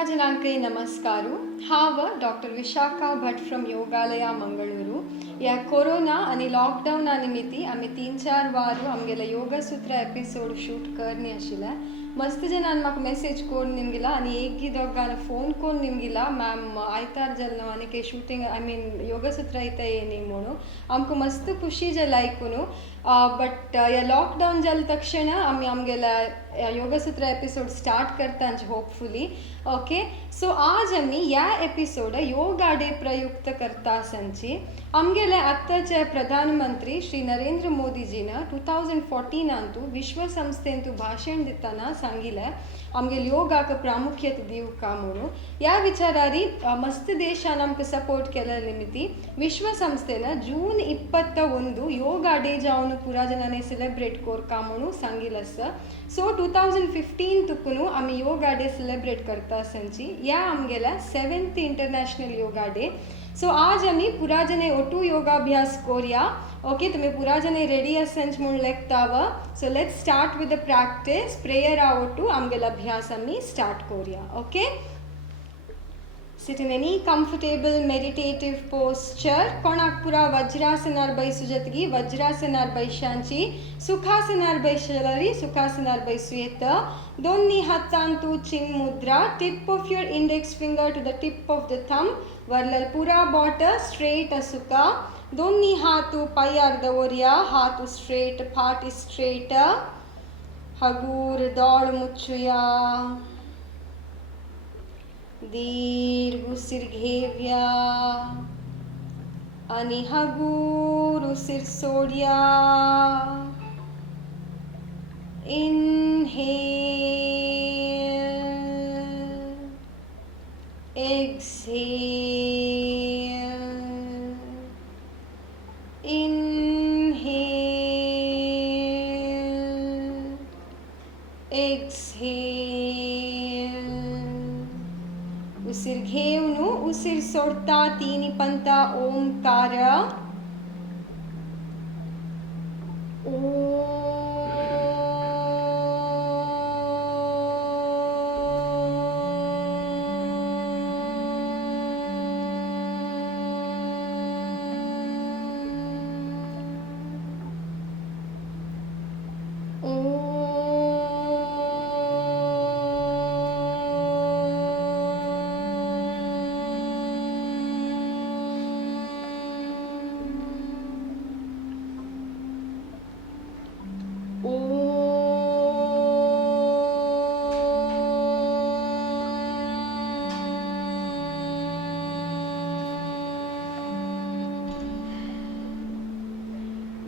सगळ्या जनांकೈ नमस्कारू. हांव doctor Vishakha Bhat from योगालया Mangaluru. या कोरोना आणि लॉकडाऊना निमित्ती आम्ही 3-4 वारू आमगेला योगसूत्र एपिसोड शूट करणे आशिल्ले. मस्त जनान म्हाका मेसेज कोरून निमगेला आणि एक दोगान फोन कोरून निमगेला मॅम आयतार जल्लो आनी के शूटिंग योगसूत्र आयता येनी म्हणून आमकां मस्त खुशी जाला आयकून. बट या लॉकडाऊन जाल तक्षण आमी आमगेला योगसूत्र एपिसोड स्टार्ट करता होपफुली. ओके, सो आज आमी या एपिसोड योगा डे प्रयुक्त करता संची आमगेले आत्ताचे प्रधानमंत्री श्री नरेंद्र मोदीजीन 2014 विश्व संस्थेन भाषण दिताना सांगिले आमगेल योगाक प्रामुख्यते दिवका म्हणून. या विचारारी मस्त देशान आमकां सपोर्ट केल्या निमित्ती विश्व संस्थेन जून 21 योगा डे जावन पुरा जनांनी सेलिब्रेट कोरका म्हणून सांगिल्लें आसा. सो 2015 तुकून आमी योगा डे सेलिब्रेट करता संची या आमगेल्या 7th international yoga day. So आज आमी पुरा जने ओटू योगाभ्यास कोरया. ओके, तुम्ही पुरा जने रेडी आसंच म्हणून लेखताव. So let's start with the practice. Prayer आवटू आमगेला अभ्यास आमी स्टार्ट कोरया. Okay, sit in any comfortable meditative posture. कोणाक पुरा वज्रासनार बैसू जतगी वज्रासनार बैशांची, सुखासनार बैशलरी सुखासनार बैसू येत. दोन्ही हातान तू चिन मुद्रा. Tip of your index finger to the tip of the thumb. वरल पुरा बॉट स्ट्रेट असुका. दोन्ही हात पायार दवरया. हात स्ट्रेट, फाट स्ट्रेट. हगूर दोळ मुच्छुया. दीर्घ उसीर घेवया आणि हगूर उसीर सोडया. Inhale, exhale. Inhale, exhale. उसीर घेवन उसीर सोडता तीन पंता ओंकार.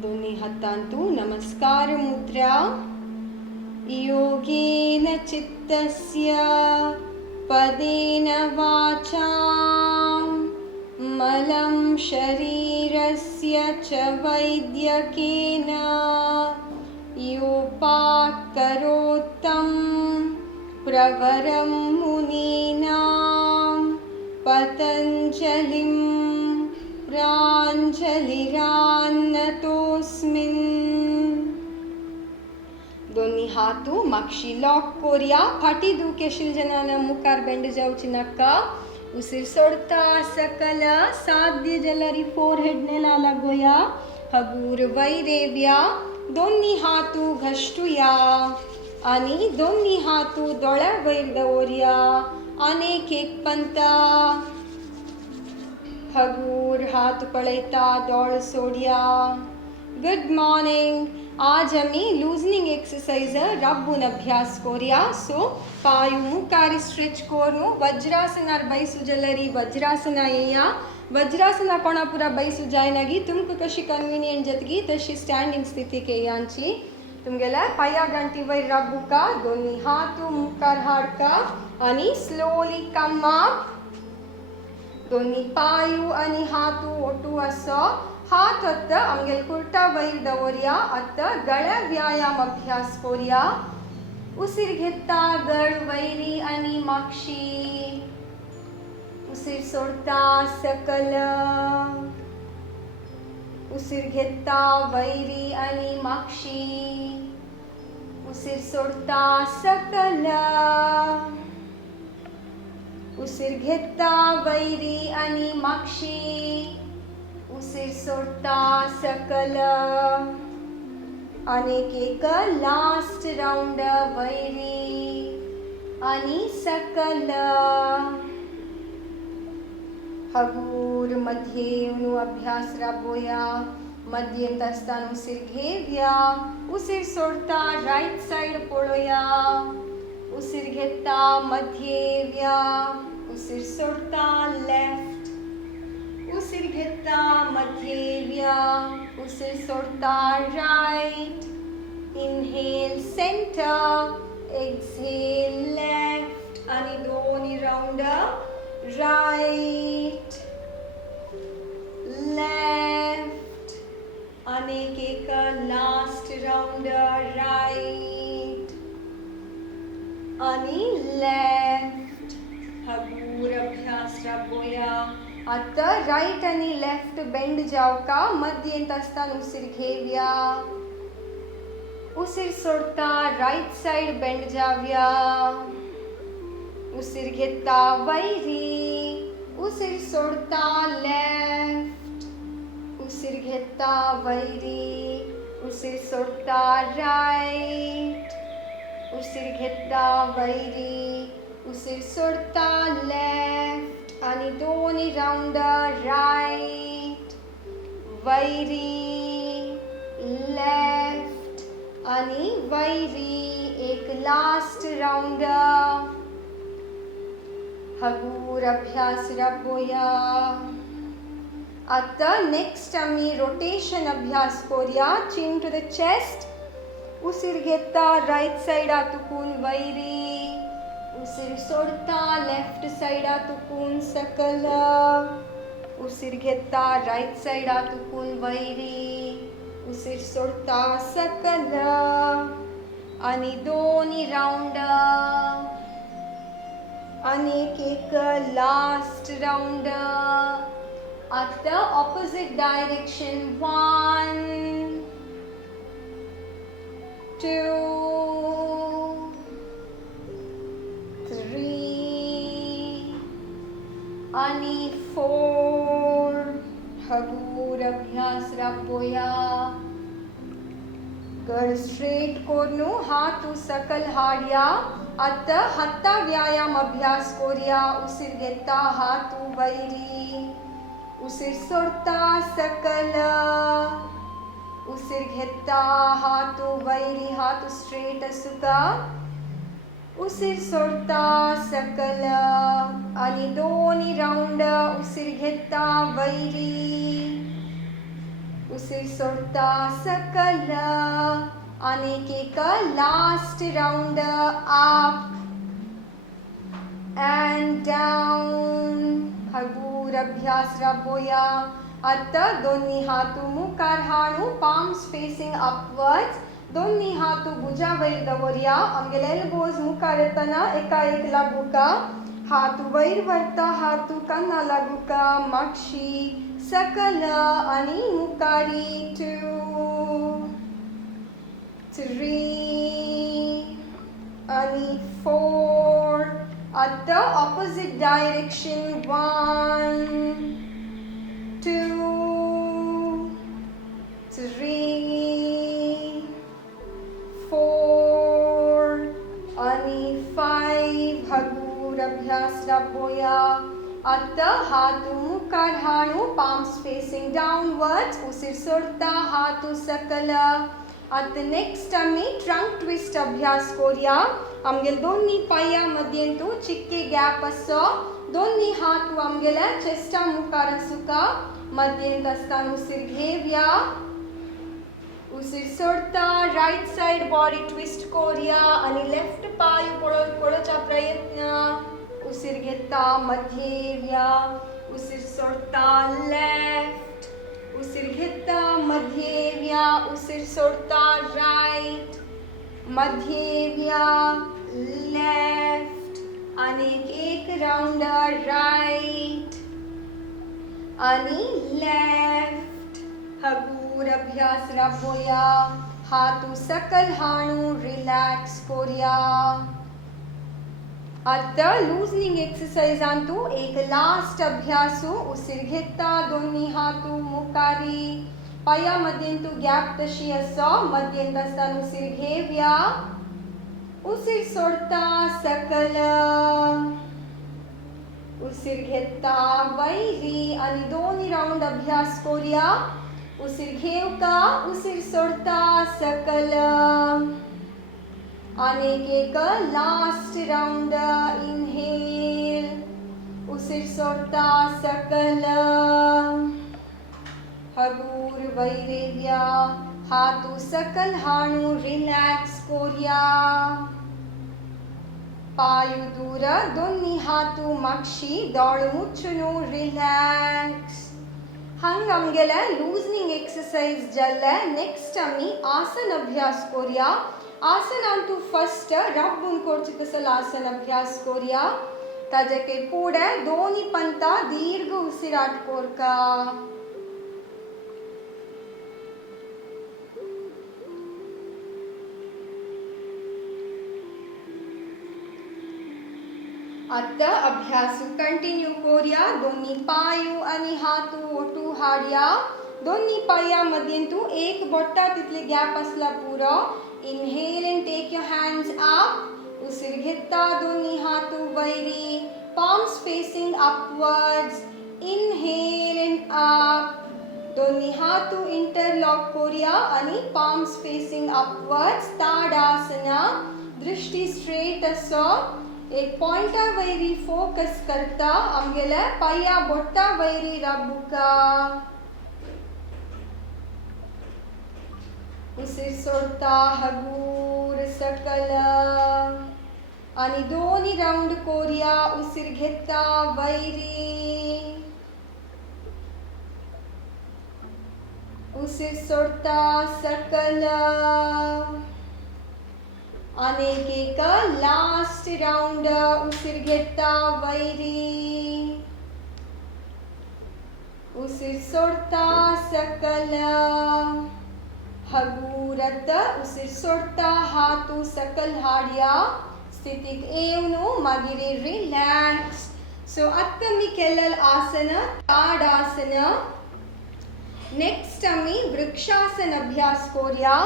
दोन्ही हातांतू नमस्कार मुद्रा. योगेन चित्तस्य पदेन वाचा मलं शरीरस्य च वैद्यकेन योपाकरोत्तं प्रवरं मुनीनां पतञ्जलिं प्राञ्जलिरान्नतोऽस्मिन्. दोन्ही हातू मागशी लॉक कोरया. फाटी दुखेशील जनांना मुखार बेंड जावची नाका. उसीर सोडता सकल साध्य जलरी फोरहेड नेला लागोया. हगूर वैरेव्या. दोन्ही हातू घष्टुया आणि दोन्ही हातू दोळ्या वयर दवरया. अनेक एक पंता. हगूर हात पळयता दोळ सोडया. Good morning. आज आमी लूजनिंग एक्सरसाइज रब्बून अभ्यास कोरया. सो पायू मुखार स्ट्रेच कोरून वज्रासनार बैसू जलरी वज्रासना येया. वज्रासना कोणा पुरा बैसू जायनागी तुमकां कशी कन्विनियंट जतगी तशी स्टँडिंग स्थिती केयांची. तुमगेल्या पाया गांठी वयर रब्बुका. दोन्ही हातू मुखार हाडका आणि स्लोली कम अप. दोन्ही पायू आणि हातू ओटू असो. हात हत्त आमगेल कुर्ता वयर दवरया. आत्ता गळ्या व्यायाम अभ्यास कोरया. उसीर घेता गळ वैरी आणि मागशी. उसीर सोडता सकल. उसीर घेता वैरी आणि मागशी. उसीर सोडता सकल. उसीर घेता वैरी आणि मागशी. उसीर सोडता सकल. अनेक एक लास्ट राउंड वैरी आणि सकल. हगूर मध्ये अभ्यास राबवूया. मध्येंत असताना उसीर घेऊया. उसीर सोडता राईट साइड पळूया. उसीर घेता मध्ये येऊया. उसीर सोडता लेफ्ट. उसीर घेता मध्ये येऊया. उसीर सोडता right. Inhale centre. Exhale left आणि दोन्ही राउंड राईट लेफ्ट. अनेक एक लास्ट राउंड राईट आणि लेफ्ट. हगूर अभ्यास राबवूया. आता राईट आणि लेफ्ट बेंड जाऊ का. मध्ये येत असताना उसीर घेऊया. उसीर सोडता राईट साइड बेंड जाऊया. उसीर घेता वैरी. उसीर सोडता लेफ्ट. उसीर घेता वैरी. उसीर सोडता राईट. उसीर घेता वैरी. उसीर सोडता लेफ्ट आणि दोन्ही राउंड राईट वैरी लेफ्ट आणि वैरी. एक लास्ट राउंड. हगूर अभ्यास राबवूया. आता नेक्स्ट आम्ही रोटेशन अभ्यास करूया. चिन टू द चेस्ट. उसीर घेता राईट साइड आतुकून वैरी. उसीर सोडता लेफ्ट साइड आतुकून सकल. उसीर घेता राईट साइड आतुकून वैरी. उसीर सोडता सकल आणि दोन्ही राउंड. अनेक एक लास्ट राउंड. आता ऑपोजिट डायरेक्शन. 1 2 3 आणि 4. हगूर अभ्यास राबवूया. गड स्ट्रेट कोरनू. हात सकल हाडया. आता हत्ता व्यायाम अभ्यास करूया. उसीर घेता हात वैरी. उसीर सोडता सकल. उसीर घेता हात वैरी. हात स्ट्रेट असुका. उसीर सोडता सकल आणि दोन्ही राउंड. उसीर घेता वैरी. उसीर सोडता सकल आणि एक last round. Up and down. हगूर अभ्यास राबवूया. आता दोन्ही हात मुखार हाणू. Palms facing upwards. दोन्ही हात भुजावैर दवरूया. आमगेले एल्बोज मुखार येताना एका एक लागू का. हात वैर व्हरता. हात कान्ना लागू का. मागशी सकल आणि मुखारी. 2 3 आणि 4. आता ऑपोजिट डायरेक्शन. 1 2 3 4 आणि 5. हगूर अभ्यास राबवूया. आता हात मुखार हाणू. Palms facing downwards. उसीर सोडता हात सकल. आता नेक्स्ट आम्ही ट्रंक ट्विस्ट अभ्यास करूया. आमगेल दोन्ही पायामध्ये चिक्के गॅप असो. दोन्ही हात आमगेल्या चेस्टा मुखार असुका. मध्येंत असताना उसीर घेऊया. उसीर सोडता राईट साइड बॉडी ट्विस्ट करूया आणि लेफ्ट पाय पळोवचा प्रयत्न. उसीर घेता मध्ये येऊया. उसीर सोडता लेफ्ट. उसीर घेता मध्ये येऊया. उसीर सोडता राईट. मध्ये येऊया. लेफ्ट आणि एक राउंड राईट आणि लेफ्ट. हगूर अभ्यास राबवूया. हात सकल हाणू. रिलॅक्स करूया. आता लूजनिंग एक्सरसाइज आणतो एक लास्ट अभ्यासू उसीर घेता दोन्ही हातू मुखारी पाया मध्यंतू गॅप तशी असो मध्यंत असताना उसीर घेऊया उसीर सोडता सकल उसीर घेता वैरी आणि दोन्ही राउंड अभ्यास करूया उसीर घेवका उसीर सोडता सकल आणि एक लास्ट राउंड इनहेल उसीर सोडता सकल हगूर वैरेव्या हातू सकल हाणू रिलॅक्स करूया पायू दूर दोन्ही हातू मागशी दोळ मुಚ್ಚುನು रिलॅक्स हंग आमगेले लूजनिंग एक्सरसाइज जाल्ले नेक्स्ट आमी आसन अभ्यास करूया आसनांतू फर्स्ट रब्बून करचें तसं आसन अभ्यास करूया ताजे पुढे दोन्ही पंता दीर्घ उसिराट कोरका आता अभ्यास कंटिन्यू करूया दोन्ही पायू आणि हातू ओटू हाडया दोन्ही पाया मध्यंतू एक बोटा तितले गॅप असला पुरो inhale and take your hands up उसीर घेता दोन्ही हातू वैरी palms facing upwards inhale and up दोन्ही हातू इंटरलॉक करूया आणि palms facing upwards ताडासना दृष्टी स्ट्रेट असो एक पॉइंटा वैरी फोकस करता आमगेले पाया बोटा वैरी रबुका उसीर सोडता हगूर सकल आणि दोन्ही राउंड करूया उसीर घेता वैरी उसीर सोडता सकल आणि एक लास्ट राउंड उसीर घेता वैरी उसीर सोडता सकल हगूरत उसीर सोडता हातू सकल हाडया स्थितीक येवनू मागीर रिलॅक्स सो आत्ता मी केलेलं आसन ताडासन नेक्स्ट आम्ही वृक्षासन अभ्यास करूया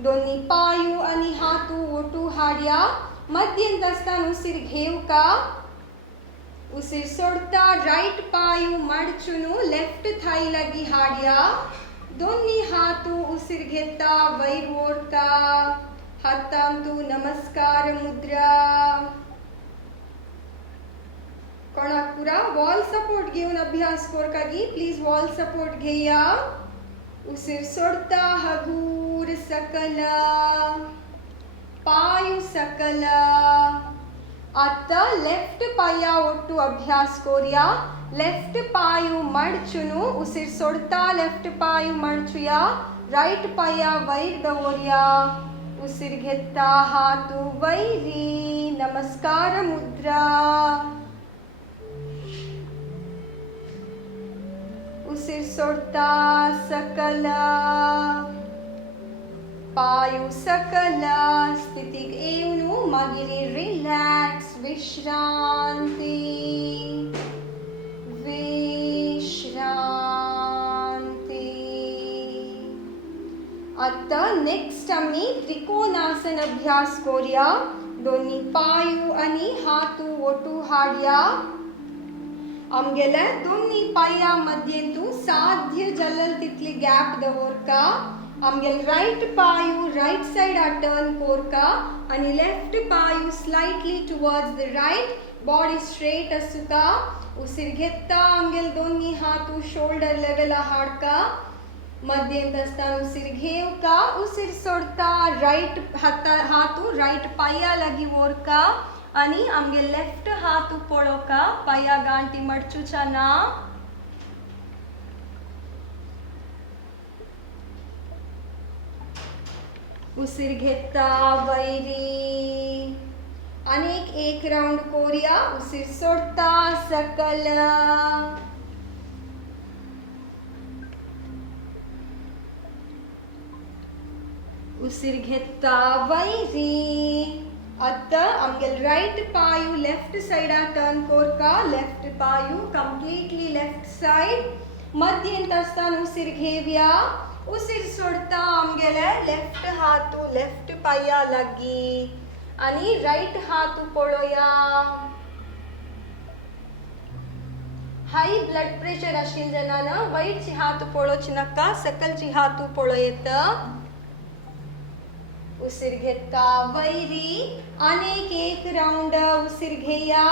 दोन्ही पायू आणि हातू ओटू हाडया मध्यंत असताना उसीर घेवका उसीर सोडता राइट पायू मडचुनु लेफ्ट थाई लागी हाडया दोन्ही हातू उसीर घेता वैर ओरता हातांतू नमस्कार मुद्रा कोणाक पुरा वॉल सपोर्ट घेऊन अभ्यास करकागी प्लीज वॉल सपोर्ट घेया उसीर सोडता हगूर सकल पायू सकल आता लेफ्ट पाया ओटू अभ्यास करूया लेफ्ट पायू मडचुनु उसीर सोडता लेफ्ट पायू मडचुया राइट पाया वैर दवरया उसीर घेता हातू वैरी नमस्कार मुद्रा उसीर सोडता सकल पायू सकल स्थितीक येवनू मागीर रिलॅक्स विश्रांती विश्रांती आता नेक्स्ट आम्ही त्रिकोणासन अभ्यास करूया दोन्ही पायू आणि हातू ओटू हाडया आमगेले दोन्ही पाया मध्येंतू साध्य जलल तितली गॅप दवरका आमगेल राइट पायू राइट साइड टर्न कोरका आणि लेफ्ट पायू slightly towards the right body straight असुका उसीर घेता आमगेल दोन्ही हातू शोल्डर लेवल हाडका मध्येंत असताना उसीर घेवका उसीर सोडता राइट हातू राइट पाया लागी वोरका आणि आमगे लेफ्ट हात पळोवका पाया गांठी मडचुचा ना उसीर घेता वैरी आणि एक राउंड करूया उसीर सोडता सकल उसीर घेता वैरी अत्त आमगेल राइट पायु लेफ्ट साइड टर्न कोरका लेफ्ट पायु कंप्लीटली लेफ्ट साइड मध्य इंतस्तान उसिर घेव्या उसिर सोडता आमगेले लेफ्ट हातू लेफ्ट पाया लगी आणि राइट हातू पळोया. हाई ब्लड प्रेशर आशिल जनाना वाईट ची हातू पळोच नका सकल ची हातू पळोयत. उसिर घेता वैरी अनेक एक राउंड उसिर घेया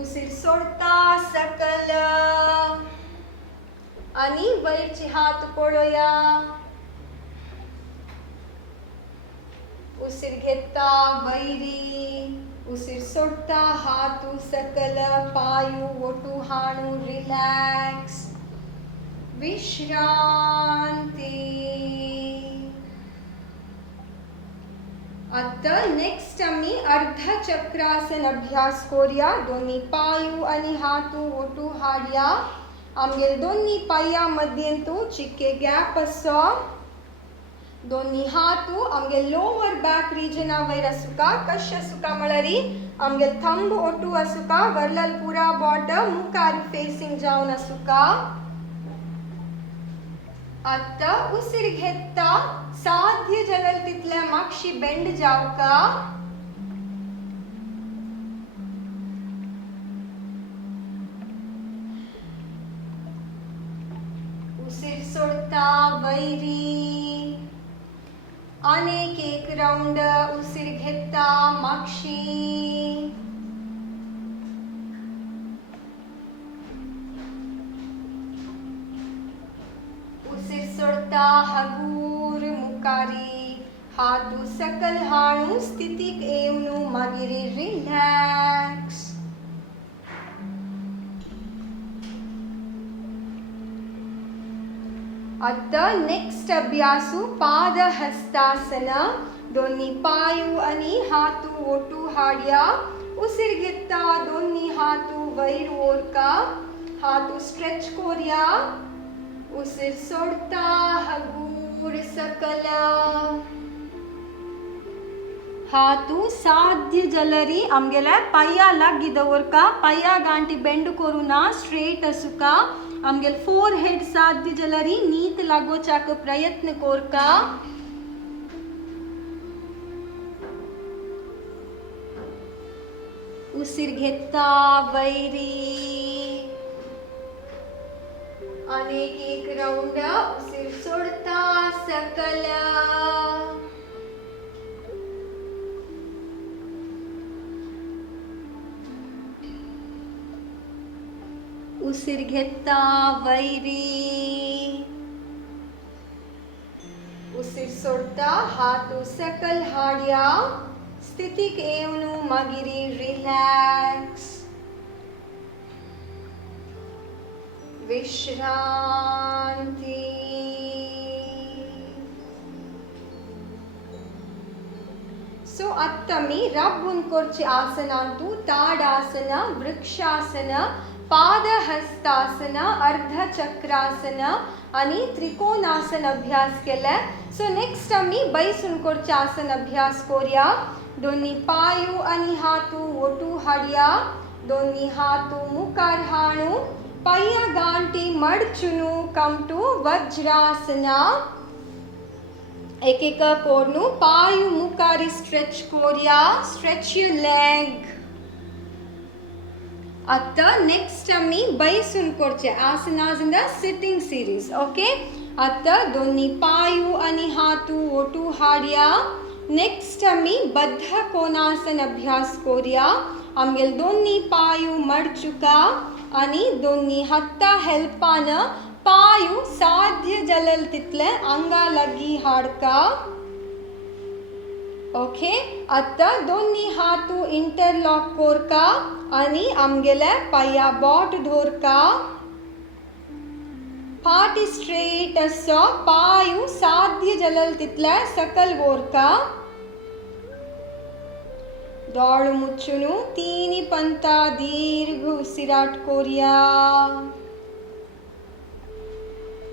उसिर सोडता सकल आणि वैरची हात पळोया. उसिर घेता वैरी उसिर सोडता हातू सकल पायू ओटू हाणू रिलॅक्स विश्रांती. आता नेक्स्ट आम्ही अर्ध चक्रासन अभ्यास करूया. दोन्ही पायू आणि हातू ओटू हाडया. आमगेल दोन्ही पाया मध्येंतू चिक्के गॅप असो. दोन्ही हातू आमगेल लोअर बॅक रिजन वयर असुका कश असुका म्हळरी आमगेल थंब ओटू असुका वरलल पुरा बॉटम मुखार फेसिंग जाऊन असुका. आता उसिर घेता साध्य जलल तितल्या मागशी बेंड जावका. उसिर सोडता वैरी अनेक एक राउंड उसिर घेता मागशी. उसिर सोडता हगूर मुकारी हातू सकल हाणू स्थितीक येवनू मागीर रिलॅक्स. आता नेक्स्ट अभ्यासू पाद हस्तासन. दोन्ही पायू आणि हातू ओटू हाडया. उसिर घेता दोन्ही हातू वैर ओरका हातू स्ट्रेच कोरया. उसिर सोडता हगूर सकल हातू साध्य जलरी आमगेला पाया लागी दवरका. पाया गांठी बेंड करूना स्ट्रेट असुका. आमगेल फोर हेड साध्य जलरी नीत लागोचाक प्रयत्न कोरका. उसिर घेता वैरी अनेक एक राउंड उसिर सोडता सकल. उसिर घेता वैरी उसिर सोडता हातू सकल हाडया. स्थितीक येवनू मागीरी रिलॅक्स विश्रांती. सो आत्ता मी राबून करचे आसनांतू ताडासन वृक्षासन पाद हस्तासन अर्ध चक्रासन आणि त्रिकोणासन अभ्यास केले. सो नेक्स्ट आम्ही बैसून करचे आसन अभ्यास करूया. दोन्ही पायू आणि हातू ओटू हाडया. दोन्ही हातू मुखार हाणू पाया गांठी मडचुनु कम टू वज्रासन. एक एक कोरनु पायू मुखारी स्ट्रेच कोरिया. Stretch your leg. आता नेक्स्ट आम्ही बैसून करचे आसनास in the sitting series. Okay आता दोन्ही पायू आणि हातू ओटू हाडया. नेक्स्ट आम्ही बद्ध कोणासन अभ्यास करूया. आमगेल दोन्ही पायू मडचुका आणि दोन्ही हत्ता हेल्पान पायू साध्य जलल तितले अंगा लगी हाडका. ओके आता दोन्ही हातू इंटरलॉक कोरका आणि आमगेले पाया बोट धोरका. फाटी स्ट्रेट असो पायू साध्य जलल तितले सकल वोरका. डोळू मुच्चुनु तीनी पंता दीर्घ उसिराट कोरिया.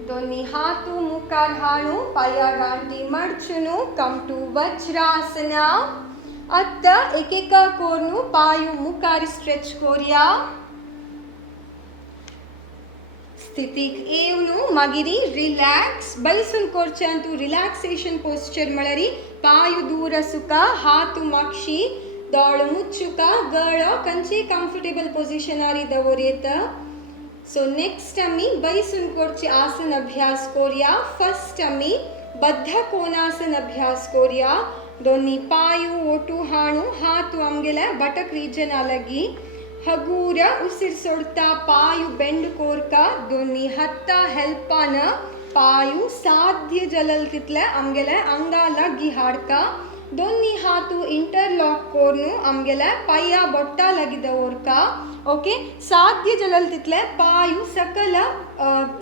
दोन्ही हातू मुखार हाणू पाया गांठी मडचुनु कम टू वज्रासन. आता एक एका कोरनु पायु मुकारी स्ट्रेच कोरिया स्थितिक एवनु मगिरी रिलैक्स बैसुन कोर्चंतु रिलैक्सेशन पोस्चर मळरी पायु दूर सुख हातु मक्षी दौड़ मुच्चुक गळ कंची कंफर्टेबल पोजिशन आरी दवोरेत सो नेक्स्ट अम्मी बैसुन कोर्ची आसन अभ्यास कोरिया फर्स्ट अम्मी बद्ध कोणासन अभ्यास कोरिया दोन्ही पायु ओटू हाणु हातु अमಗೆಲೆ बटक रीजन अलगी हगूर उसिर सोडता पायु बेंड कोरका दोन्ही हत्ता हेल्पान पायु साध्य जलल तितले अमಗೆಲೆ अंगा लगी हाडका दोन्ही हाथू इंटरलॉक कोरनु अमಗೆಲೆ पय्या बोट्टा लगिद ओरका ओके साध्य जलल तितले पायु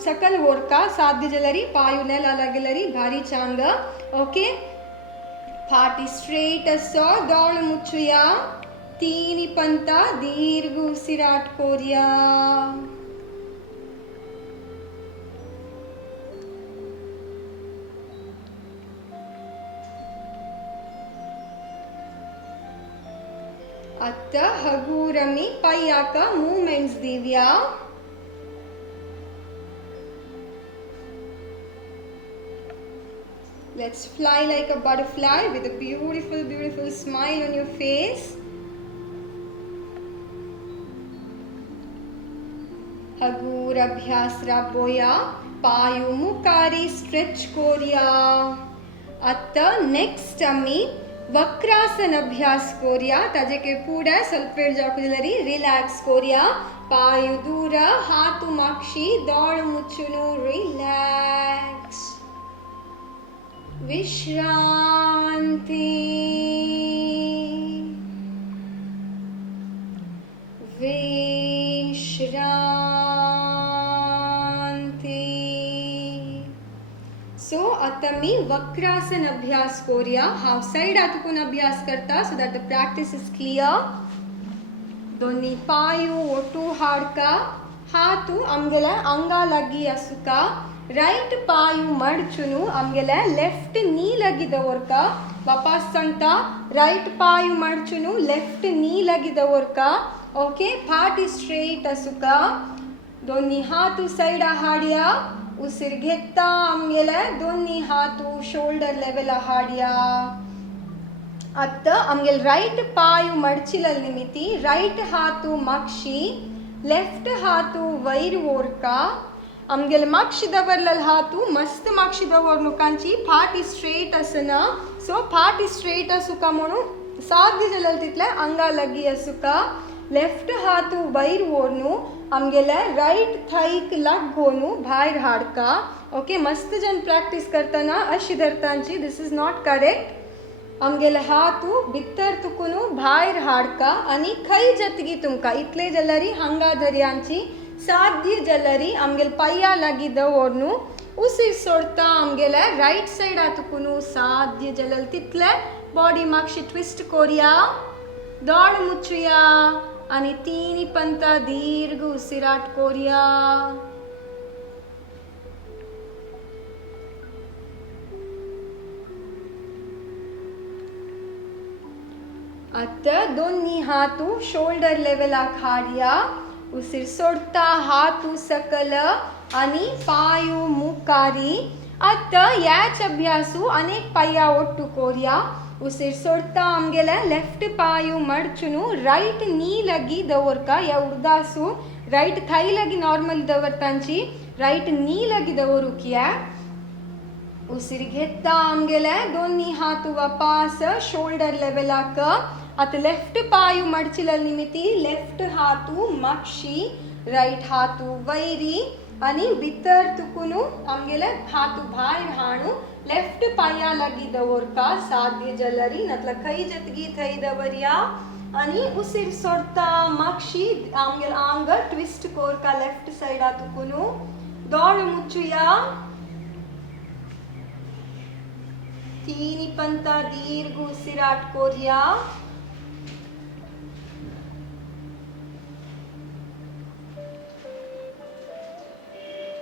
सकल ओरका साध्य जलरी पायु नेल अलगलरी भारी चांग ओके फाटी स्ट्रेट असो दौड़ मुಚ್ಚುया तीनी पंत दीर्घ उसिराट कोरिया अत्त हगूरमी पय्याक मूवमेंट्स दिव्या let's fly like a butterfly with a beautiful smile on your face हगूर अभ्यास रापोया पायु मुकारी स्ट्रेच कोरिया अत्त नेक्स्ट अम्मी वक्रासन अभ्यास कोरिया ताजे के पूरा ಸ್ವಲ್ಪ वेळ जाकुदलरी रिलैक्स कोरिया पायु दूर हाथु मक्षी दौड़ मुಚ್ಚುನು रिलैक्स विश्रांति विश्रांति सो अतमी वक्रासन अभ्यास कोरिया हाफ साइड आतुकुन अभ्यास करता so that the practice is clear दोन्ही पायु ओटू हाडका हाथु अमಗೆಲೆ अंगा लगी असुक राइट पायु मडचुनु अमಗೆಲೆ लेफ्ट नी लगिदवरक वापस संता राइट पायु मडचुनु लेफ्ट नी लगिदवरक ओके फाटी स्ट्रेट असुक दोन्ही हाथु सैड हाडिया उसिर घेता अमಗೆಲೆ दोन्ही हाथु शोल्डर लेवल हाडिया अत्त अमಗೆಲೆ राइट पायु मडचिलल निमिति राइट हाथु मक्षी लेफ्ट हाथु वैर ओरका अमಗೆಲೆ मक्षी दवरलल हाथु मस्त मक्षी दवरनु कांची फाटी स्ट्रेट असना सो फाटी स्ट्रेट असुक म्हणू साध्य जलल तितले अंगा लगी असुक लेफ्ट हाथु वैर ओरनु अमಗೆಲೆ राइट थाईक लग्गोनु भायर हाडका ओके मस्त जन प्रैक्टिस करताना अशी धरतांची दिस इज नॉट करेक्ट अमಗೆಲೆ हाथु भितर तुकुनु भायर हाडका आणि खै जतगी तुमका इतले जलरी हंगा धर्यांची साध्य जलरी अमಗೆಲೆ पय्या लगिद ओरनु उसिर सोडता अमಗೆಲೆ राइट साइड आतुकुनु साध्य जलल तितले बॉडी मागशी ट्विस्ट कोरिया दौड़ मुಚ್ಚುया आणि तीनी पंत दीर्घ उसिराट कोरिया अत्त दोन्ही हाथू शोल्डर लेवल हाडिया उसिर सोडता हाथू सकल आणि पायु मुकारी अत्त याच अभ्यासु अनेक पय्या ओट्टु कोरिया उसिर सोडता अमಗೆಲೆ लेफ्ट पायु मडचुनु राइट नी लगी दवरका या उर्दासु राइट थाई लगी नॉर्मल दवरतांची राइट नी लगी दवरू किया उसिर घेता अमಗೆಲೆ दोन्ही हाथू वापस शोल्डर लेवल आक अत लेफ्ट पायु मडचिलल निमिति लेफ्ट हाथू मक्षी राइट हाथू वैरी आणि भितर तुकुनु अमಗೆಲೆ हाथू भायर हाणु लेफ्ट पाया लगी दवरका साध्य जलरी नतल खै जतगी थई दवरिया आणि उसिर सोडता मक्षी अमಗೆಲೆ आंग ट्विस्ट कोरका लेफ्ट साइड आतुकुनु दौड़ मुಚ್ಚುया तीनी पंत दीर्घ उसिराट कोरिया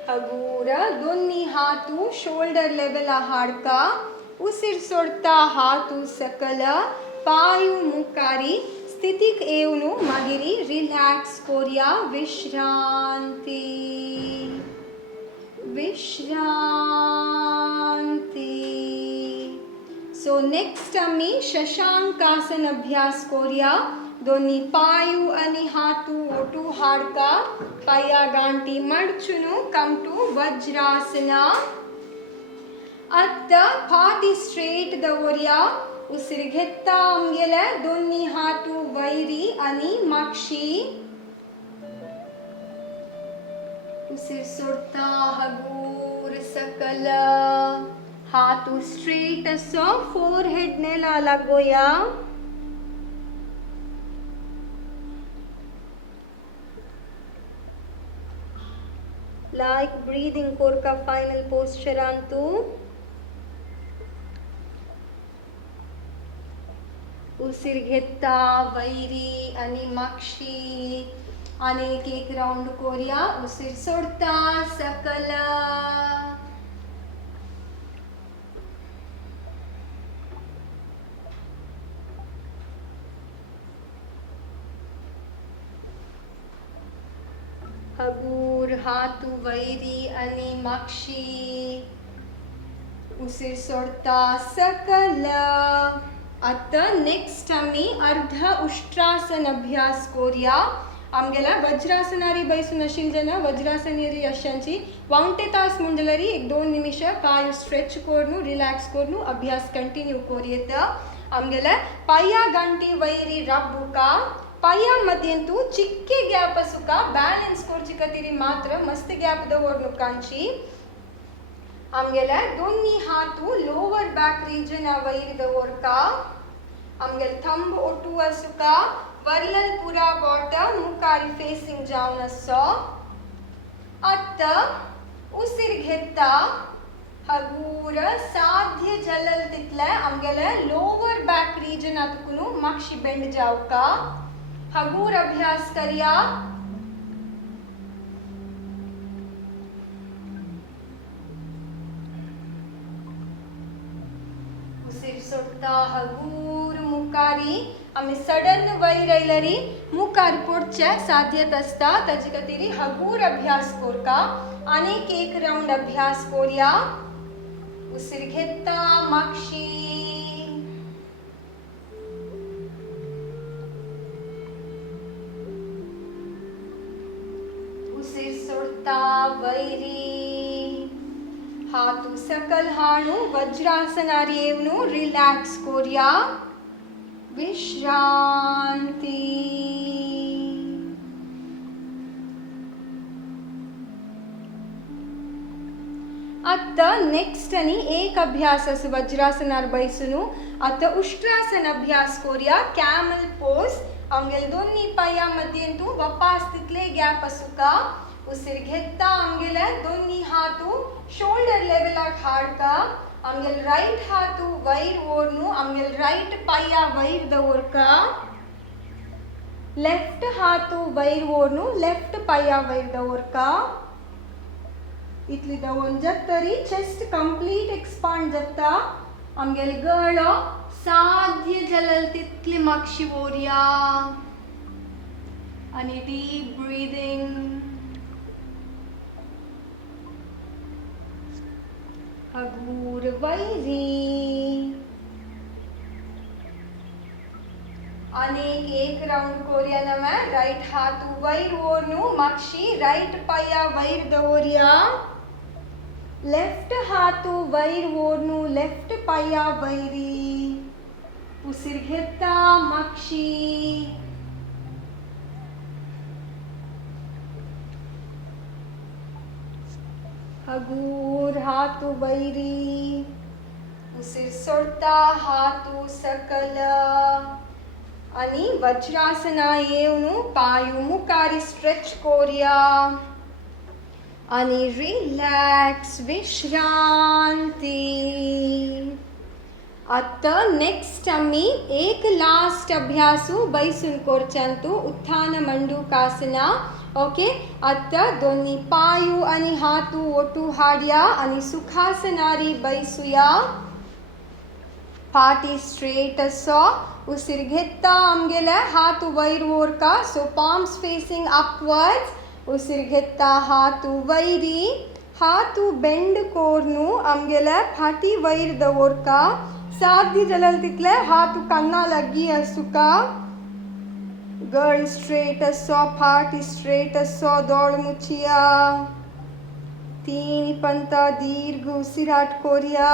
हगूर दोन्ही हाथू शोल्डर लेवल हाडका उसिर सोडता हाथू सकल पायू मुकारी स्थितिक येऊनु मागिरी रिलॅक्स कोरिया विश्रांती सो नेक्स्ट आम्ही शशांकासन अभ्यास कोरिया दोन्ही पायू आणि हातू ओटू हाडका पाया गांटी मडचुनु कम टू वज्रासना अत्त पाटी स्ट्रेट दवरिया उसिर घेता आमगेले दोन्ही हातू वैरी आणि माक्षी उसिर सोडता हगूर सकल हातू स्ट्रेट असो फोरहेड नेला लागोया like breathing कोरका final posture अंतु उसिर घेता वैरी आणि माक्षी आणि एक राउंड कोरिया उसिर सोडता सकल हगूर हातू वैरी आणि माक्षी उसिर सोडता सकल आता नेक्स्ट आम्ही अर्ध उष्ट्रासन अभ्यास कोरिया आमगेला वज्रासनारी बैसून अशील जन वज्रासनारी अशांची वांटे तास मुंडलरी 1-2 निमिष काय स्ट्रेच कोरनु रिलॅक्स कोरनु अभ्यास कंटिन्यू कोरियेत आमगेला पाया गांटी वैरी रब्बुका पाया मध्यंतू चिक्के गॅप सुका बॅलन्स कोरची कतिरी मात्र मस्त गॅप दवरनु कांची आमगेला दोन्ही हातू लोअर बॅक रिजन वैर दवरका आमगेल थंब ओटू असुका वरलल पुरा बॉटम मुकारी फेसिंग जाऊन असो अत्त उसिर घेता हगूर साध्य जलल तितले आमगेला लोअर बॅक रिजन अतकुनु माक्षी बेंड जावका हगूर अभ्यास करिया उसिर सोडता हगूर मुकारी आम्ही सडन वैरैलरी मुकार पुढच्या साध्यत असता ताची खातीर हगूर अभ्यास कोरका अनेक एक राउंड अभ्यास कोरिया उसिर घेता माक्षी उसिर सोडता वैरी हातू सकल हाणू वज्रासनारी येवनु रिलॅक्स कोरिया विश्रांती आता नेक्स्ट आणि एक अभ्यास असो वज्रासनार बैसुनु आता उष्ट्रासन अभ्यास कोरिया कॅमल पोज आमगेल दोन्ही पाया मध्यंतू वपास तितले गॅप असुका उसिर घेता आमगेले दोन्ही हातू शोल्डर लेवलाक हाडका आमगेल राइट हातू वैर ओरनु आमगेल राइट पाया वैर दवरका लेफ्ट हातू वैर ओरनु लेफ्ट पाया वैर दवरका इतली दवरून जत्तरी चेस्ट कंप्लीट एक्सपांड जाता आमगेल गळो साध्य जलल तितली माक्षी ओरया आणि डीप ब्रीदिंग हगूर वैरी अनेक एक राउंड कोरिया नमे राइट हाथ वैर ओरनु माक्षी राइट पाया वैर दवरिया लेफ्ट हाथ वैर ओरनु लेफ्ट पाया वैरी उसिर घेता माक्षी हगूर हातू वैरी उसिर सोडता हातू सकल आणि वज्रासना येवनु पायू मुकारी स्ट्रेच कोरिया आणि रिलॅक्स विश्रांती आता नेक्स्ट आम्ही एक लास्ट अभ्यासू बैसून कोरचंतु उत्थान मंडूकासना ओके आता दोन्ही पायू आणि हातू ओटू हाडया आणि सुखासनारी बैसूया फाटी स्ट्रेट असो उसिर घेता आमगेले हात वयर वोरका सो palms facing upwards उसिर घेता हात वयरी हात बेंड कोरनु आमगेले फाटी वयर दवोरका साध्य जलल तितले हात कन्ना लगी असुका गर्ल स्ट्रेट असो फाटी स्ट्रेट असो दोळ मुचिया तीन पंता दीर्घ उसिराट कोरिया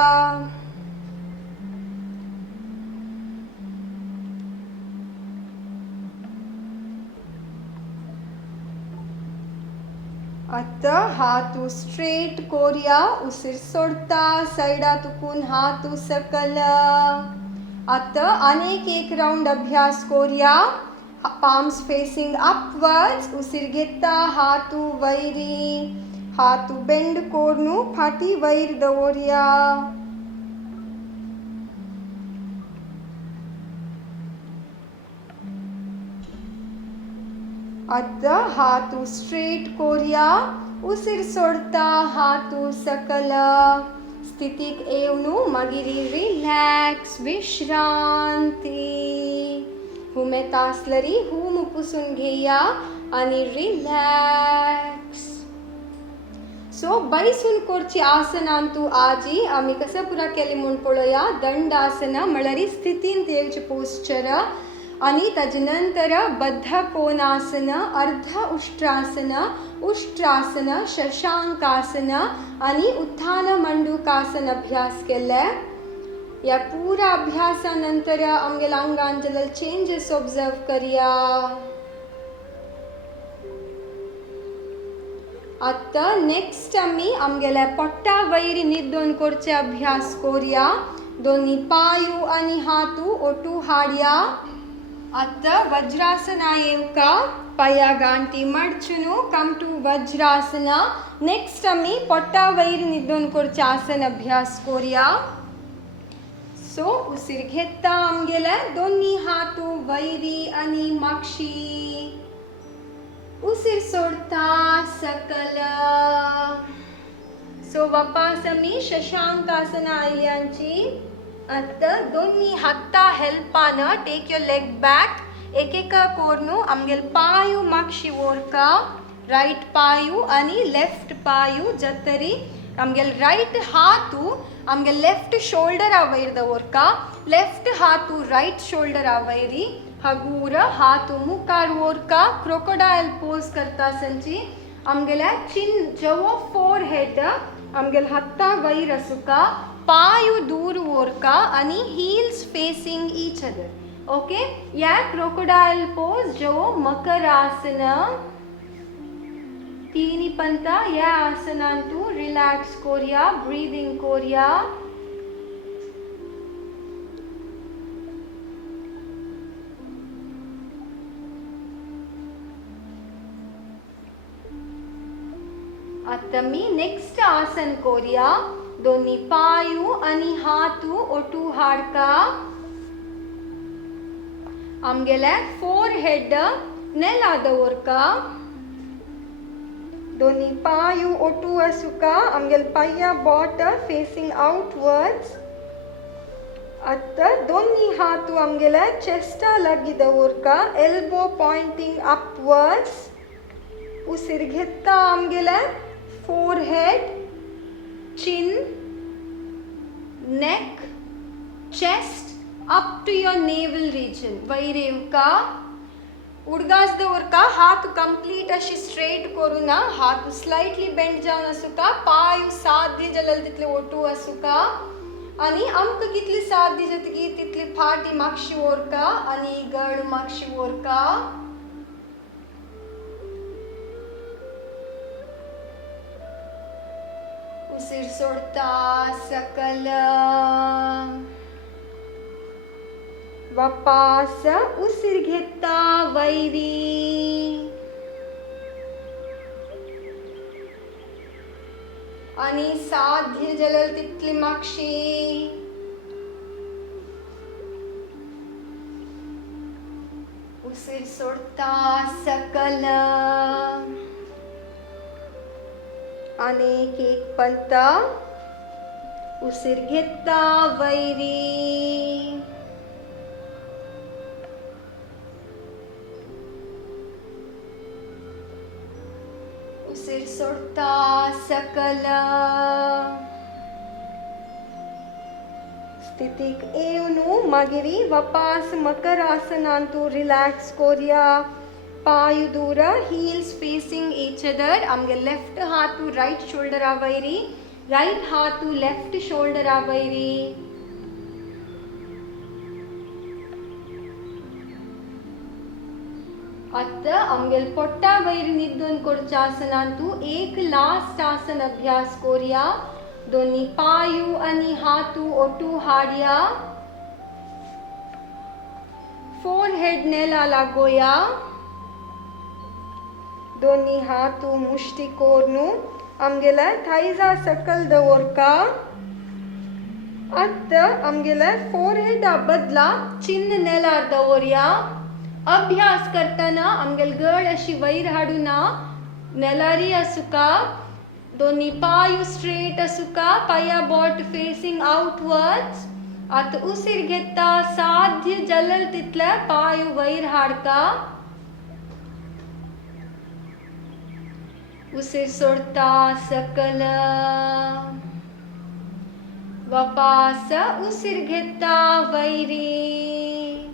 आता हातू स्ट्रेट कोरिया उसिर सोडता साइडा तुकून हातू सकल आता अनेक एक राउंड अभ्यास कोरिया palms facing upwards उसिर घेता हातू वैरी हातू बेंड कोरनु फाटी वैर दवोरिया आता हातू स्ट्रेट कोरिया उसिर सोडता हातू सकल स्थितीक येवनु मागिरी रिलॅक्स विश्रांती हुमे तासलरी हुम पुसून घेया आणि रिलॅक्स सो बैसून कोरची आसनांतू आजी आम्ही कसं पुरा केली म्हणून पळोया दंडासन मळरी स्थितीन तेवचे पोस्चर आणि त्याच्यानंतर बद्ध कोणासन अर्ध उष्ट्रासन उष्ट्रासन शशांकासन आणि उत्थान मंडूकासन अभ्यास केले या पूरा अभ्यासानंतर आमगेला अंगांजल चेंजेस ऑब्जर्व करिया आता नेक्स्ट आम्ही आमगेल्या पोट्टा वैरी निद्दोन कोरचे अभ्यास कोरिया दोन्ही पायू आणि हातू ओटू हाड्या आता वज्रासना येवका पाया गांटी मडचुनु कम टू वज्रासना नेक्स्ट आम्ही पोट्टा वैरी निद्दोन कोरचे आसन अभ्यास कोरिया सो उसिर घेता आमगेले दोन्ही हातू वैरी आणि माक्षी उसिर सोडता सकल सो वापस आम्ही शशांकासना आयल्यांची आता दोन्ही हाता हेल्पान टेक योर लेग बॅक एक एक कोरनु आमगेल पायू माक्षी वोरका राइट पायू आणि लेफ्ट पायू जतरी आमगेल राइट हातू आमगेल लेफ्ट शोल्डर आवैर दवोरका लेफ्ट हातू राइट शोल्डर आवैरी हगूर हातू मुकार वोरका क्रोकोडाइल पोज करता संची आमगेल्या चिन जवो फोर हेड आमगेल हत्ता वैर असुका पायू दूर वोरका आणि heels facing each other okay या क्रोकोडाइल पोज जो मकर आसन तीनी पंता या आसनांतू रिलॅक्स कोरिया ब्रीदिंग कोरिया आता मी नेक्स्ट आसन कोरिया दोन्ही पायू आणि हातू ओटू हाडका आमगेले फोर हेड नेला दवरका दोन्ही पायू ओटू असुका आमगेल पाया बॉट फेसिंग आउटवर्ड्स आता दोन्ही हातू आमगेले चेस्टा लगी दवरका एल्बो पॉइंटिंग अपवर्ड्स उसिर घेता आमगेले forehead chin neck chest up to your navel region वैरेवका उडगास दवरका हात कंप्लीट अशी स्ट्रेट करूना हात स्लाइटली बेंड जावन असुका पाय साध्य जलल तितले ओटू असुका आणि आमकां कितली साध्य जातकी तितली फाटी मागशी वोरका आणि गड मागशी वोरका उसिर सोडता सकल वापस उसिर घेता वैरी आणि साध्य जलल तितली मागशी उसिर सोडता सकल अनेक एक पंत उसिर घेता वैरी. उसिर सोडता सकल. स्थितीक येऊन मागिरी वापस मकरासनांतू रिलॅक्स कोरिया. पायु दूर, heels facing each other. आमगे लेफ्ट हाथ टू राइट शोल्डर आवैरी, राइट हाथ टू लेफ्ट शोल्डर आवैरी. आता आमगेल पोट्टा वैरी निद्दून कोरचासनांतू एक लास्ट आसन अभ्यास कोरिया. दोन्ही पायू आणि हातू ओटू हाडया. फोरहेड नेला लागोया. दोन्ही हातू मुष्टी कोरनू आमगेला थायजा सकल दवरका. आता आमगेला फोरहेड बदला चिन्ह नेलार दवरया. अभ्यास करताना आमगेल गड अशी वैर हाडूना नेलारी असुका. दोन्ही पायू स्ट्रेट असुका. पाया बोट फेसिंग आउटवर्ड्स. आता उसिर घेता साध्य जलल तितल्या पायू वैर हाडका. उसिर सोडता सकल. वापस उसिर घेता वैरी.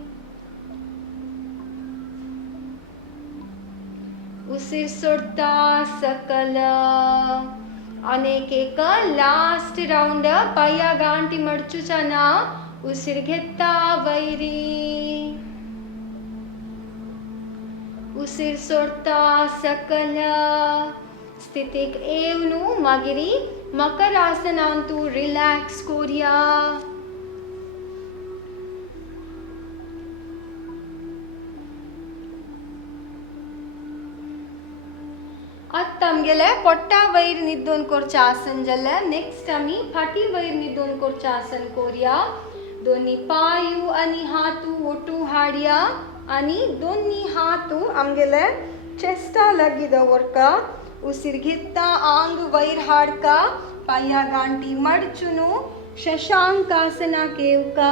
उसिर सोडता सकल. अनेक एक लास्ट राउंड पाया गांटी मडचुचाना. उसिर घेता वैरी. उसिर सोडता सकल. स्थितीक येऊन मागिरी मकरासनांतू रिलॅक्स कोरिया. आता आमगेले पोट्टा वैर निद्दोन कोरचे आसन जाले. नेक्स्ट आमी फाटी वैर निद्दोन कोरचे आसन कोरिया. दोन्ही पायू आणि हातू ओटू हाडया आणि दोन्ही हातू आमगेले चेस्टा लागी दवरका. उसिर घेता आंग वैर हाडका. पाया गांटी मडचुनु शशांकासनाक येवका.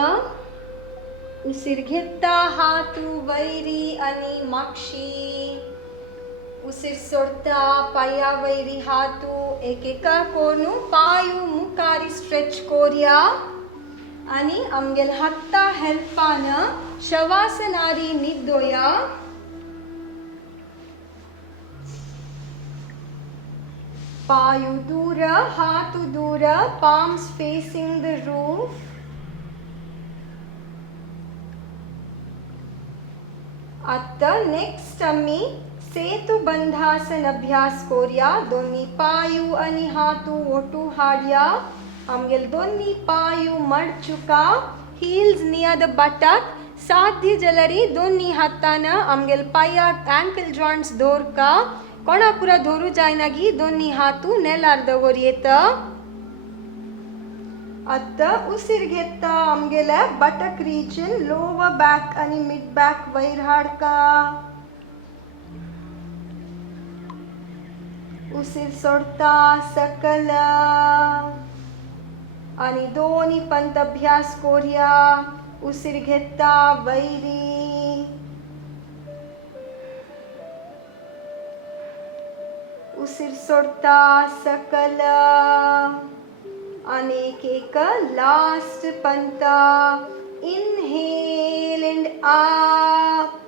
उसिर घेता हातू वैरी आणि माक्षी. उसिर सोडता पाया वैरी हातू एक एका कोनू पायू मुखारी स्ट्रेच कोरिया. आणि आमगेल हत्ता हेल्पान शवासनारी निद्दोया. पायू दूर, हातू दूर, palms facing the roof. आता नेक्स्ट आम्ही सेतू बंधासन अभ्यास कोरिया. दोन्ही पायू आणि हातू ओटू हाडया. आमगेल दोन्ही पायू मडचुका. heels near the buttock. साध्य जलरी दोन्ही हातान आमगेल पायाक ankle joints दोरका. कोणा पुरा धोरू जायनागी दोन्ही हातू नेलार दवर येत. आता उसिर घेता आमगेला बटक रिजन, लोअर बॅक आणि मिड बॅक वैर हाडका. उसिर सोडता सकल. आणि दोन्ही पंत अभ्यास कोरिया. उसिर घेता वैरी. उसिर सोडता सकल. अनेक एक लास्ट पंत. Inhale and up.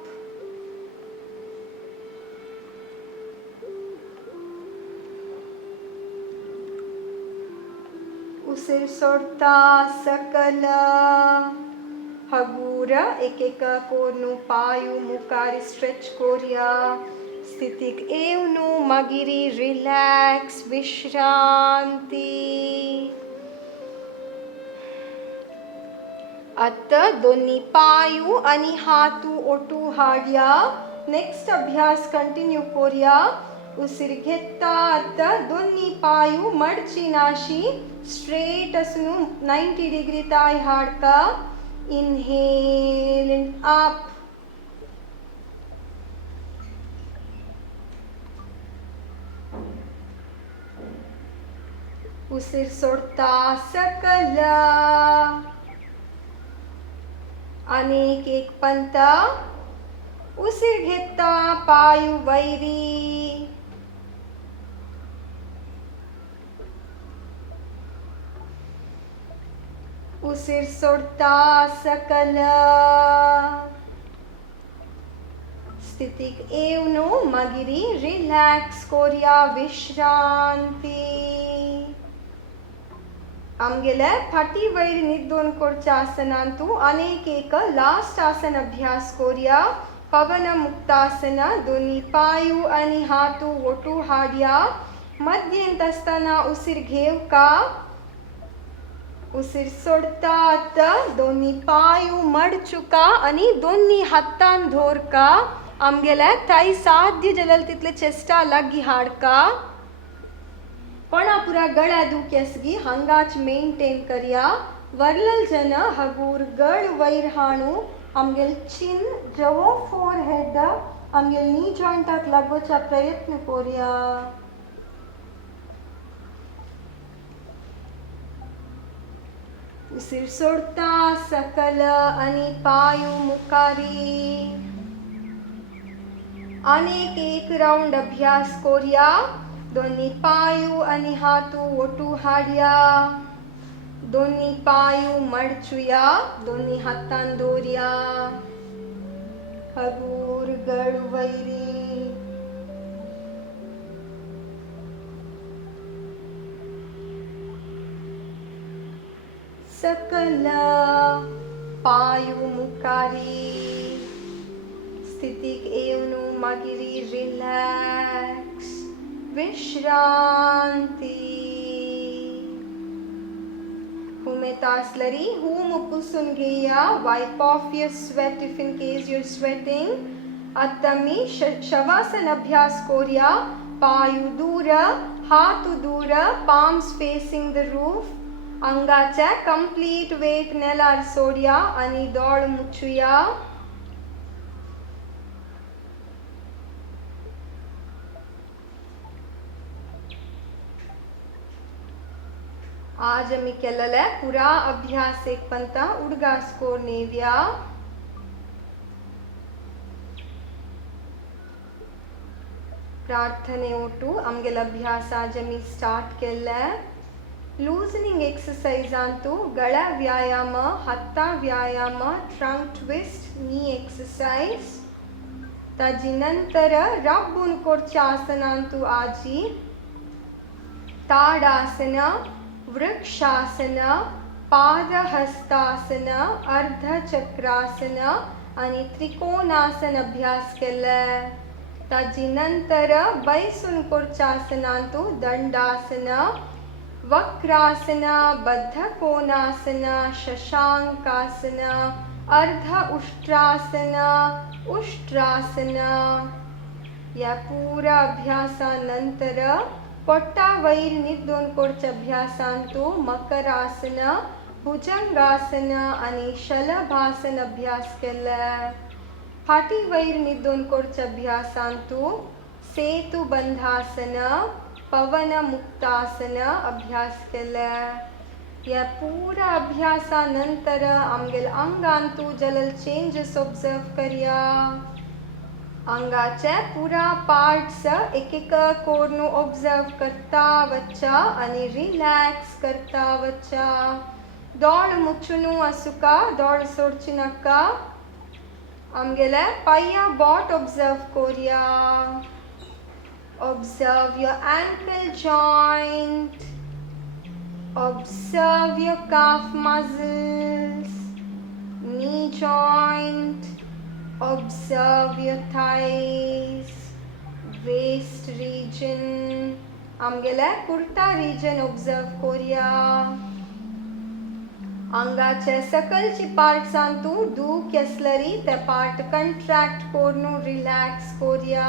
उसिर सोडता सकल. हगूर एक एक कोनू पायू मुखारी स्ट्रेच कोरिया. स्थितीक येऊन मागिरी रिलॅक्स विश्रांती. आता दोन्ही पायू आणि हातू ओटू हाडया. नेक्स्ट अभ्यास कंटिन्यू कोरिया. उसिर घेता आता दोन्ही पायू मडची नाशी स्ट्रेट असून 90 डिग्री ताय हाडका. Inhale and up. उसीर सोडता सकल अनेक एक पंत उसीर घेता पायू वैरी उसीर सोडता सकल स्थितिक एवनो मगिरी रिलॅक्स कोरिया विश्रांती आमगेले फाटी वैर निद्दोन कोरच्या आसनांतू अनेक एक लास्ट आसन अभ्यास कोरिया पवन मुक्तासन दोन्ही पायू आणि हातू ओटू हाड्या मध्यंत असताना उसीर घेव का उसीर सोडतात दोन्ही पायू मडचुका आणि दोन्ही हातान धोरका आमगेले ताई साध्य जलल तितले चेष्टा लगी हाडका पण पुरा गळ्या दुख्यसगी हंगाच मेंटेन करिया वर्लल जन हगूर गळ वैर हाणू आमगेल चिन जवो फोर हेड आमगेल नी जॉइंटाक लागोचा प्रयत्न कोरिया उसीर सोडता सकल आणि पायू मुकारी अनेक एक राउंड अभ्यास कोरिया दोन्ही पायू आणि हातू ओटू हाड्या दोन्ही पायू मडचुया दोन्ही हातान दोर्या हगूर गळ वैरी सकल पायू मुकारी स्थितिक एवनु मागिरी रिलॅक्स विश्रांती हुमेतासलरी हूम पुसून घेया wipe off your sweat if in case you're sweating अत्तमी शवासन अभ्यास कोरिया पायू दूर हातू दूर palms facing the roof अंगाचे कंप्लीट वेट नेलार सोड्या आणि दोळ मुचुया आज आम्ही केलेले पुरा अभ्यास एक पंता उडगा स्कोर नेव्या प्रार्थने ओटू आमगेल अभ्यास आज आम्ही स्टार्ट केले लूजनिंग एक्सरसाइज अंतू गळा व्यायाम हत्ता व्यायाम ट्रंक ट्विस्ट नी एक्सरसाइज ताजी नंतर रब्बून कोरच्या आसनांतू आजी ताडासन वृक्षासन पादहस्तासन अर्धचक्रासन आणि त्रिकोणासन अभ्यास केले ताजी नंतर बैसून कोरच्या आसनांतू दंडासन वक्रासन बद्धकोणासन शशांकासन अर्ध उष्ट्रासन उष्ट्रासन या पूरा अभ्यासानंतर पोट्टा वैर निद्दोन कोरच्या अभ्यासांतू मकरासन भुजंगासन आणि शलभासन अभ्यास केले फाटी वैर निद्दोन कोरच्या अभ्यासांतू सेतु बंधासन पवन मुक्तासन अभ्यास केले या पूरा अभ्यासानंतर आमगेल अंगांतू जलल चेंजेस ऑब्जर्व करिया अंगाचे पुरा पार्ट्स एक एक कोरनु ऑब्जर्व करता वच्चा आणि रिलॅक्स करता वच्चा दोळ मुचुनु असुका दोळ सोडचिनका आमगेले पाया बॉट ऑब्जर्व कोरिया Observe your ankle joint. Observe your calf muscles, knee joint. Observe your thighs, waist region. आमगेले कुर्ता region observe कोरिया. अंगाचे सकलची पार्ट्स अंतू दुख यसलरी ते पार्ट कंट्रॅक्ट कोरनु रिलॅक्स कोरिया.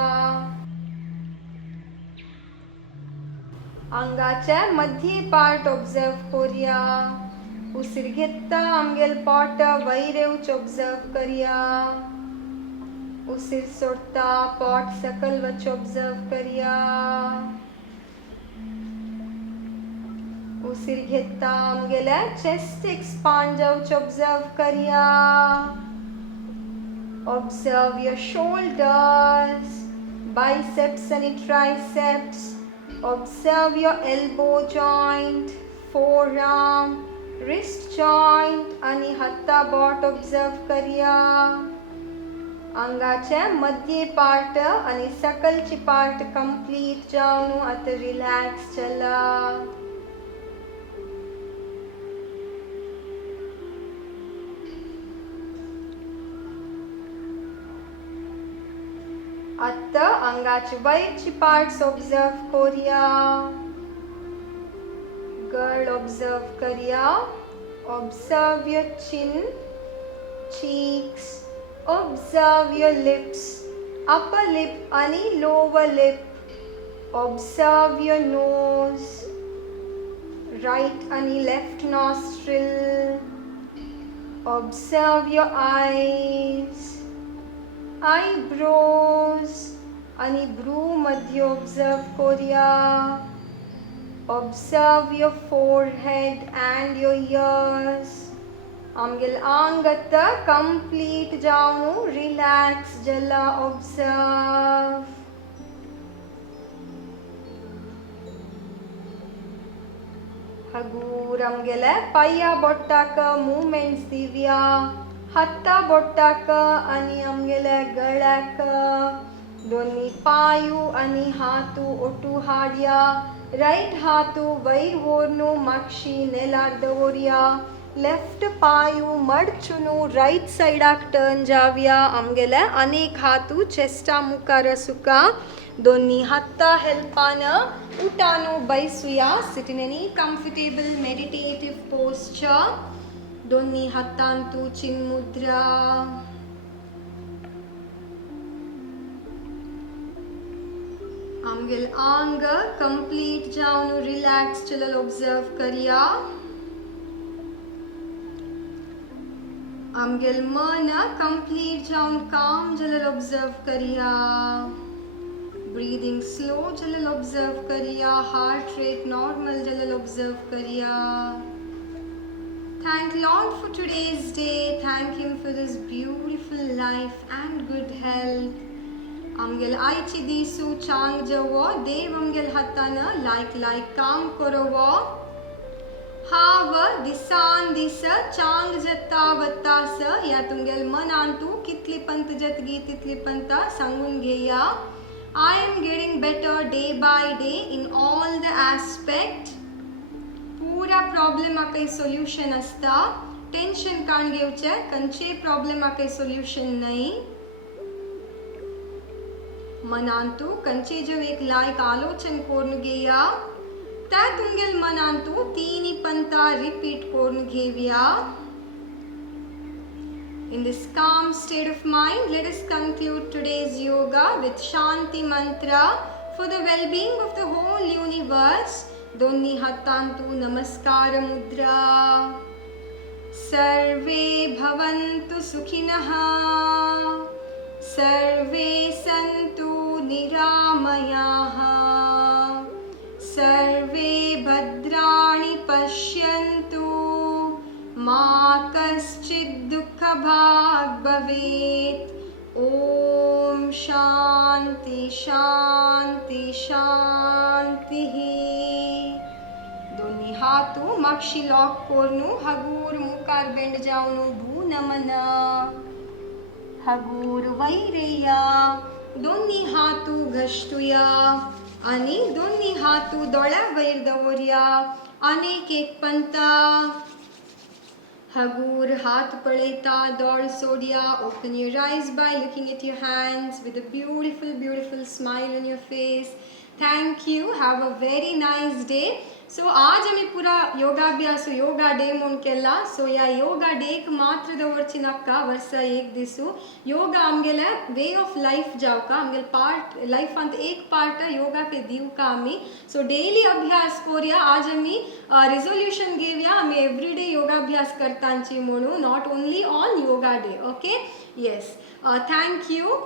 अंगाचे मध्य पार्ट ऑब्जर्व कोरिया उसीर घेता आमगेल पोट वैरेवच ऑब्जर्व करिया उसीर सोडता पोट सकल वच ऑब्जर्व करिया उसीर घेता आमगेल्या चेस्ट एक्सपांड जावचे ऑब्जर्व करिया. Observe your shoulders, biceps and triceps. Observe your elbow joint, forearm, wrist joint आणि हाता बोट ऑब्जर्व करिया. अंगाचे मध्य पार्ट आणि सकलची पार्ट कंप्लीट जावन आता रिलॅक्स चला. आता अंगाचे वयरची पार्ट्स ऑब्जर्व करिया. गर्ल ऑब्जर्व करिया. Observe your chin, cheeks. Observe your lips, upper lip आणि lower lip. Observe your nose, right आणि left nostril. Observe your eyes, eyebrows आणि ब्रू मध्ये ऑब्जर्व करिया. Observe your forehead and your ears. आमगेल आंगत complete जावनु relax जला observe. हगूर आमगेले पाया बोटाक मूवमेंट्स दिव्या. हत्ता बोटाक आणि आमगेले गळ्याक दोन्ही पायू आणि हातू ओटू हाडया. राइट हातू वयर वोरनु मागशी नेलार दवरया. लेफ्ट पायू मडचुनु राइट साइडाक टर्न जावया. आमगेले अनेक हातू चेस्टा मुखार सुका. दोन्ही हाता हेल्पान उठानु बैसुया. Sit in any comfortable meditative posture. दोन्ही हातांतू चिन मुद्रा. आमगेल आंग कंप्लीट जावन रिलॅक्स चलल ऑब्जर्व करिया. आमगेल मन कंप्लीट जावन काम जलल ऑब्जर्व करिया. ब्रीदिंग स्लो जलल ऑब्जर्व करिया. हार्ट रेट नॉर्मल जलल ऑब्जर्व करिया. Thank Lord for today's day. Thank Him for this beautiful life and good health. आमगेल आयची दिसू चांग जवो. देव आमगेल हातान लायक काम करवो. हाव दिसान दिस चांग जता वतास. या तुमगेल मनान तू कितली पंत जतगी तितली पंत सांगून घेया. I am getting better day by day in all the aspect. पूरा प्रॉब्लेम काही सोल्यूशन असता. टेन्शन काण घेवचे. कंचे प्रॉब्लेम काही सोल्यूशन नाही. मनांतू कंचे जो एक लायक आलोचन कोरून घेया. त्या तुमगेल मनांतू तीनी पंता रिपीट कोरून घेवया. In this calm state of mind, let us conclude today's yoga with Shanti mantra for the well-being of the whole universe. दोन्ही हातांतू नमस्कार मुद्रा. सर्वे भवन्तु सुखिनः. सर्वे सन्तु निरामयाः. सर्वे भद्राणि पश्यन्तु. मा कश्चित् दुःखभाग् भवेत्. ओम शांति शांति शांतिः. दोन्ही हातू मागशी लॉक कोरनु. हगूर मुखार बेंड जावनु. भू नमन. हगूर वैरेया. दोन्ही हातू घष्टुया आणि दोन्ही हातू दोळ्या वयर दवरया. अनेक एक पंता. हगूर हाथ पळेता दोळ सोडिया. Open your eyes by looking at your hands with a beautiful smile on your face. Thank you. Have a very nice day. So आज आम्ही पूरा योगाभ्यास योगा डे म्हणून केला. सो या योगा डेक मात्र दवरची नाका. वर्सा एक दिसू योगा आमगेल्या वे ऑफ लाइफ जाव का. आमगेल पार्ट लाइफांत एक पार्ट योगा के दिव का आम्ही. सो डेली अभ्यास करूया. आज आम्ही रिझोल्यूशन घेऊया. आम्ही एव्हरीडे योगाभ्यास करतांची म्हणून. Not only on yoga day. Okay. Yes. Thank you.